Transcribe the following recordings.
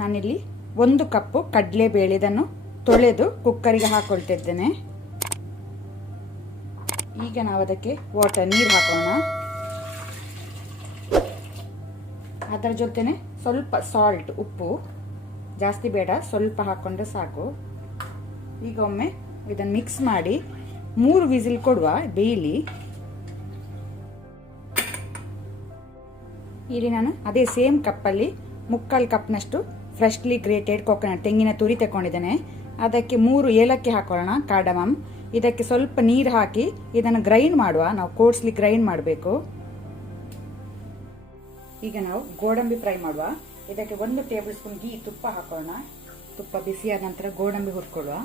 ನಾನಿಲ್ಲಿ 1 ಕಪ್ ಕಡಲೆಬೇಳೆ ಇದನ್ನು ತೊಳೆದು ಕುಕ್ಕರಿಗೆ ಹಾಕೊಳ್ತಿದ್ದೇನೆ. ಈಗ ನಾವು ಅದಕ್ಕೆ ನೀರು ಹಾಕೋಣ. ಅದರ ಜೊತೆನೆ ಸ್ವಲ್ಪ ಸಾಲ್ಟ್, ಉಪ್ಪು ಜಾಸ್ತಿ ಬೇಡ, ಸ್ವಲ್ಪ ಹಾಕೊಂಡ್ರೆ ಸಾಕು. ಈಗ ಒಮ್ಮೆ ಇದನ್ನು ಮಿಕ್ಸ್ ಮಾಡಿ 3 ವಿಸಿಲ್ ಕೊಡುವ ಬೇಯಲಿ. ಇಲ್ಲಿ ನಾನು ಅದೇ ಸೇಮ್ ಕಪ್ಪಲ್ಲಿ 3/4 ಕಪ್ನಷ್ಟು ಫ್ರೆಶ್ಲಿ ಗ್ರೇಟೆಡ್ ಕೊಕೊನಟ್ ತೆಂಗಿನ ತುರಿ ತಗೊಂಡಿದ್ದೇನೆ. ಅದಕ್ಕೆ 3 ಏಲಕ್ಕಿ ಹಾಕೊಳ್ಳೋಣ, ಕಾರ್ಡಮಮ್. ಇದಕ್ಕೆ ಸ್ವಲ್ಪ ನೀರು ಹಾಕಿ ಇದನ್ನು ಗ್ರೈಂಡ್ ಮಾಡುವ. ನಾವು ಕೋರ್ಸ್ಲಿ ಗ್ರೈಂಡ್ ಮಾಡಬೇಕು. ಈಗ ನಾವು ಗೋಡಂಬಿ ಫ್ರೈ ಮಾಡುವ. ಇದಕ್ಕೆ 1 ಟೇಬಲ್ ಸ್ಪೂನ್ ಗೀ ತುಪ್ಪ ಹಾಕೋಣ. ತುಪ್ಪ ಬಿಸಿಯಾದ ನಂತರ ಗೋಡಂಬಿ ಹುರ್ಕೊಳ್ಳುವ.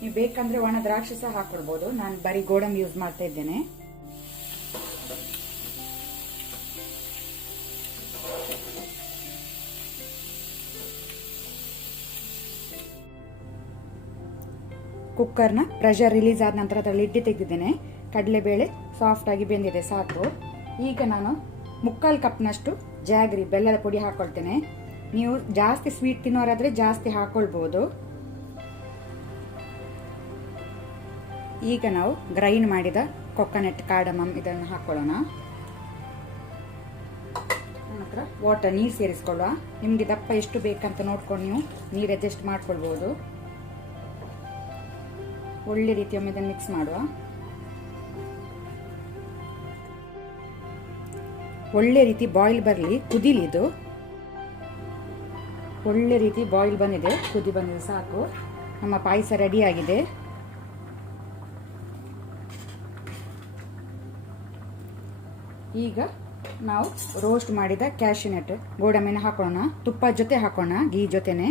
ನೀವು ಬೇಕಂದ್ರೆ ಒಣ ದ್ರಾಕ್ಷಿ ಸಹ ಹಾಕೊಳ್ಬಹುದು. ನಾನು ಬರೀ ಗೋಡಂಬಿ ಯೂಸ್ ಮಾಡ್ತಾ ಇದ್ದೇನೆ. ಕುಕ್ಕರ್ನ ಪ್ರೆಷರ್ ರಿಲೀಸ್ ಆದ ನಂತರ ಅದರಲ್ಲಿ ಲಿಡ್ ತೆಗೆದಿದ್ದೇನೆ. ಕಡಲೆಬೇಳೆ ಸಾಫ್ಟ್ ಆಗಿ ಬೆಂದಿದೆ, ಸಾಕು. ಈಗ ನಾನು 3/4 ಕಪ್ನಷ್ಟು ಜಾಗರಿ ಬೆಲ್ಲದ ಪುಡಿ ಹಾಕೊಳ್ತೇನೆ. ನೀವು ಜಾಸ್ತಿ ಸ್ವೀಟ್ ತಿನ್ನೋರಾದ್ರೆ ಜಾಸ್ತಿ ಹಾಕೊಳ್ಬಹುದು. ಈಗ ನಾವು ಗ್ರೈಂಡ್ ಮಾಡಿದ ಕೊಕೊನಟ್, ಕಾರ್ಡಮಮ್ ಇದನ್ನು ಹಾಕೊಳ್ಳೋಣ. ನಂತರ ನೀರು ಸೇರಿಸ್ಕೊಳ್ಳುವ. ನಿಮಗೆ ದಪ್ಪ ಎಷ್ಟು ಬೇಕಂತ ನೋಡ್ಕೊಂಡು ನೀವು ನೀರು ಅಡ್ಜಸ್ಟ್ ಮಾಡ್ಕೊಳ್ಬಹುದು. ಒಳ್ಳೆ ರೀತಿ ಒಮ್ಮೆ ಇದನ್ನು ಮಿಕ್ಸ್ ಮಾಡುವ. ಒಳ್ಳೆ ರೀತಿ ಬಾಯ್ಲ್ ಬರಲಿ, ಕುದಿಲಿದು. ಒಳ್ಳೆ ರೀತಿ ಬಾಯ್ಲ್ ಬಂದಿದೆ, ಕುದಿ ಬಂದಿದೆ, ಸಾಕು. ನಮ್ಮ ಪಾಯಸ ರೆಡಿ ಆಗಿದೆ. ಈಗ ನಾವು ರೋಸ್ಟ್ ಮಾಡಿದ ಕ್ಯಾಶ್ಯೂ ನಟ್, ಗೋಡಂಬಿನ ಹಾಕೋಣ. ತುಪ್ಪ ಜೊತೆ ಹಾಕೋಣ, ಗೀ ಜೊತೆನೆ.